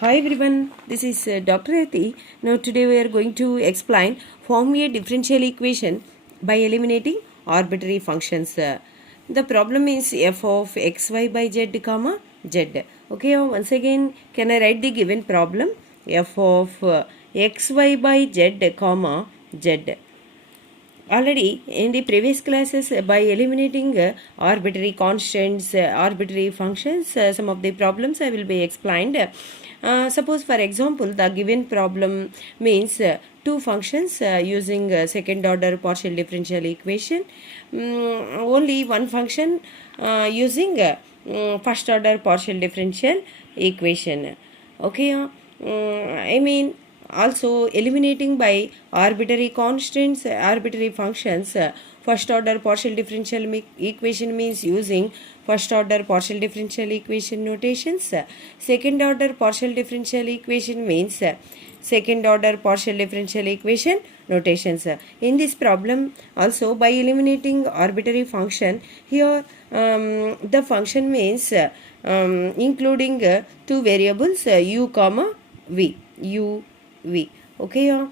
Hi everyone, this is Dr. Eti. Now today we are going to explain form a differential equation by eliminating arbitrary functions. The problem is f of xy by z comma z. Okay, once again can I write the given problem? F of xy by z comma z. Already in the previous classes, by eliminating arbitrary constants, arbitrary functions, some of the problems I will be explained. Suppose for example the given problem means two functions using second order partial differential equation, only one function using first order partial differential equation. Okay, I mean also eliminating by arbitrary constants, arbitrary functions. First order partial differential equation means using first order partial differential equation notations. Second order partial differential equation means second order partial differential equation notations. In this problem also by eliminating arbitrary function, here the function means including two variables u comma v, u v. Okay,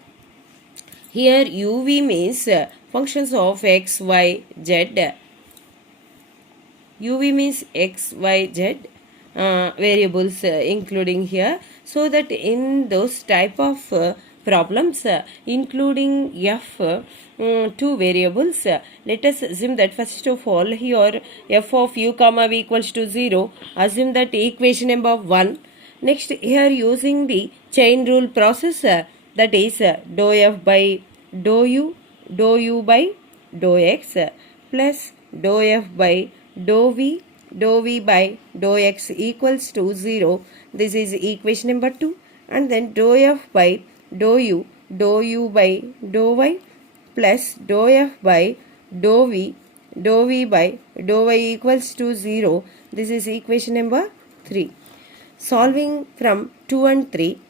here uv means functions of x, y, z. uv means x, y, z variables including here, so that in those type of problems including f two variables, let us assume that first of all here f of u comma v equals to 0. Assume that equation number 1. Next here using the chain rule process, that is dou f by dou u by dou x plus dou f by dou v by dou x equals to 0. This is equation number 2. And then dou f by dou u by dou y plus dou f by dou v by dou y equals to 0. This is equation number 3. Solving from 2 and 3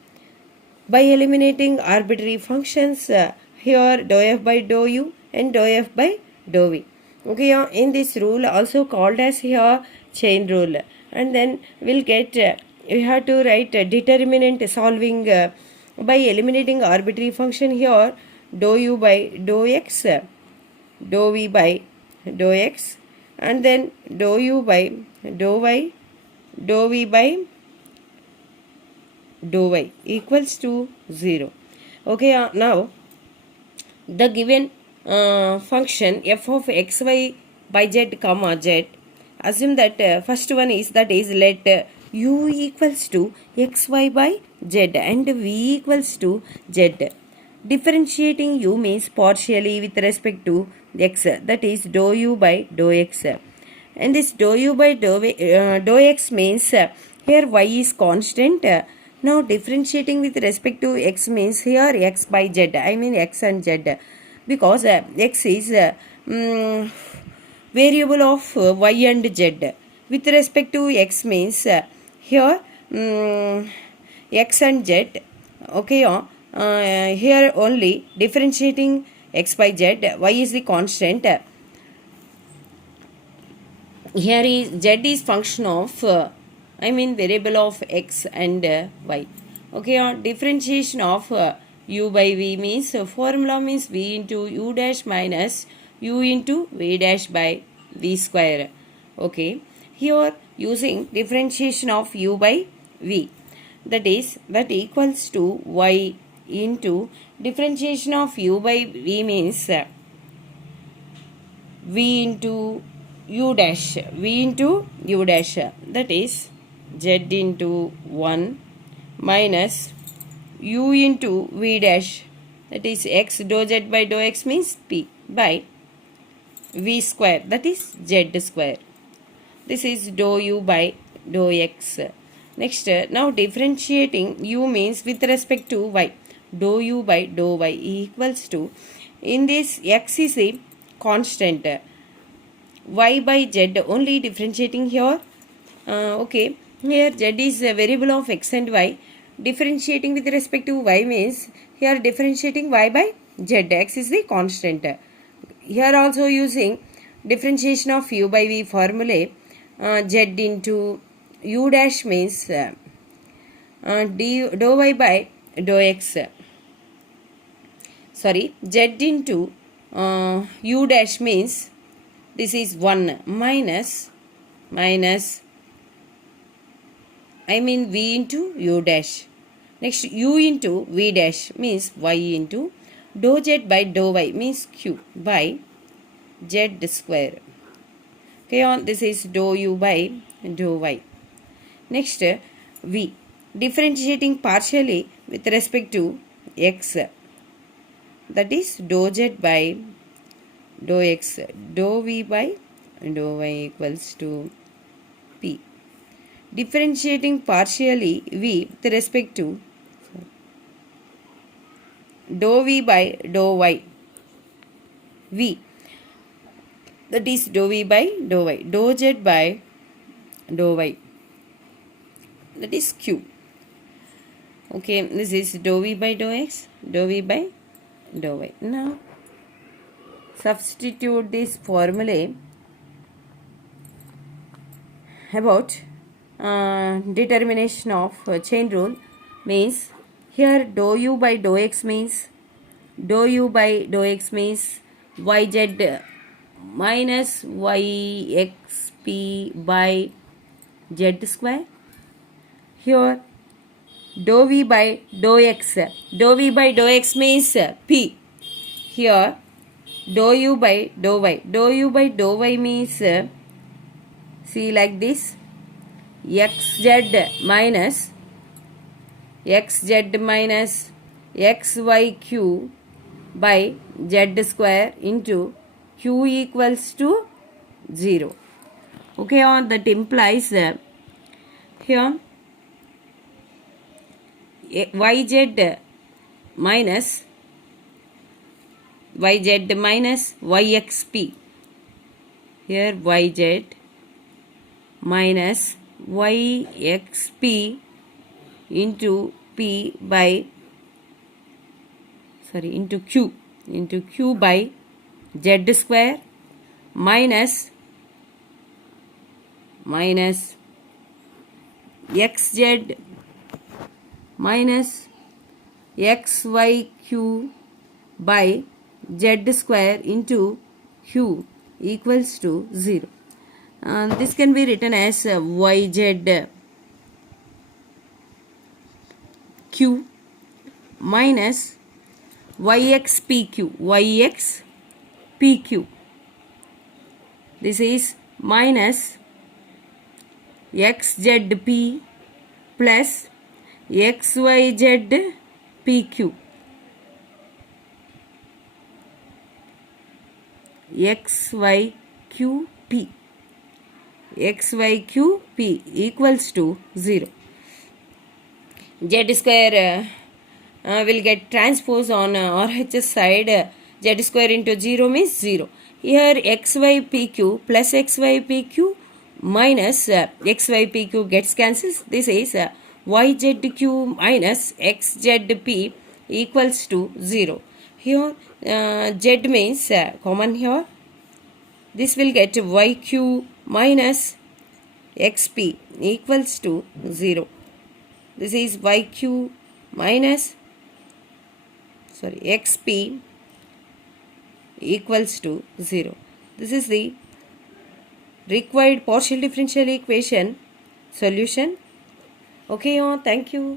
by eliminating arbitrary functions, here dou f by dou u and dou f by dou v. Okay, in this rule also called as here chain rule, and then we'll get we have to write determinant solving by eliminating arbitrary function, here dou u by dou x, dou v by dou x, and then dou u by dou y, dou v by dou y equals to 0. Okay, now the given function f of xy by z comma z, assume that first one is, that is let u equals to xy by z and v equals to z. Differentiating u means partially with respect to x, that is dou u by dou x. And this dou u by dou x means here y is constant. Now differentiating with respect to x means here x by z, I mean x and z, because x is variable of y and z. With respect to x means here x and z. Okay, here only differentiating x by z, y is the constant. Here is z is function of I mean variable of x and y. Okay, differentiation of u by v means formula means v into u dash minus u into v dash by v square. Okay, here using differentiation of u by v, that is that equals to y into differentiation of u by v means v into u dash, that is z into 1 minus u into v dash, that is x dou z by dou x means p by v square, that is z square. This is dou u by dou x. Next, now differentiating u means with respect to y, dou u by dou y equals to, in this x is a constant, y by z only differentiating here. Okay, here z is a variable of x and y. Differentiating with respect to y means here differentiating y by z, x is the constant. Here also using differentiation of u by v formulae, z into u dash means dou y by dou x. Sorry, z into u dash means this is 1 minus I mean v into u dash. Next u into v dash means y into dou z by dou y means q by z square. Okay, on this is dou u by dou y. Next v, differentiating partially with respect to x, that is dou z by dou x, dou v by dou y equals to p. Differentiating partially v with respect to dou v by dou y, v, that is dou v by dou y, dou z by dou y, that is q. Okay, this is dou v by dou x, dou v by dou y. Now substitute this formula about determination of chain rule. Means here dou u by dou x means yz minus yxp by z square. Here dou v by dou x means p. Here dou u by dou y means see like this, xz minus xyq by z square into q equals to 0. Okay, or that implies here yz minus yxp. Here yz minus yxp into p by into q by z square minus xz minus xyq by z square into q equals to 0. This can be written as yz q minus yxpq. This is minus xzp plus xyzpq. xyqp equals to 0. Z square will get transpose on RHS side. Z square into 0 means 0. Here xypq plus xypq minus xypq gets cancels. This is yzq minus xzp equals to 0. Here z means common here. This will get yq minus xp equals to 0. This is yq minus xp equals to 0. This is the required partial differential equation solution. Okay, thank you.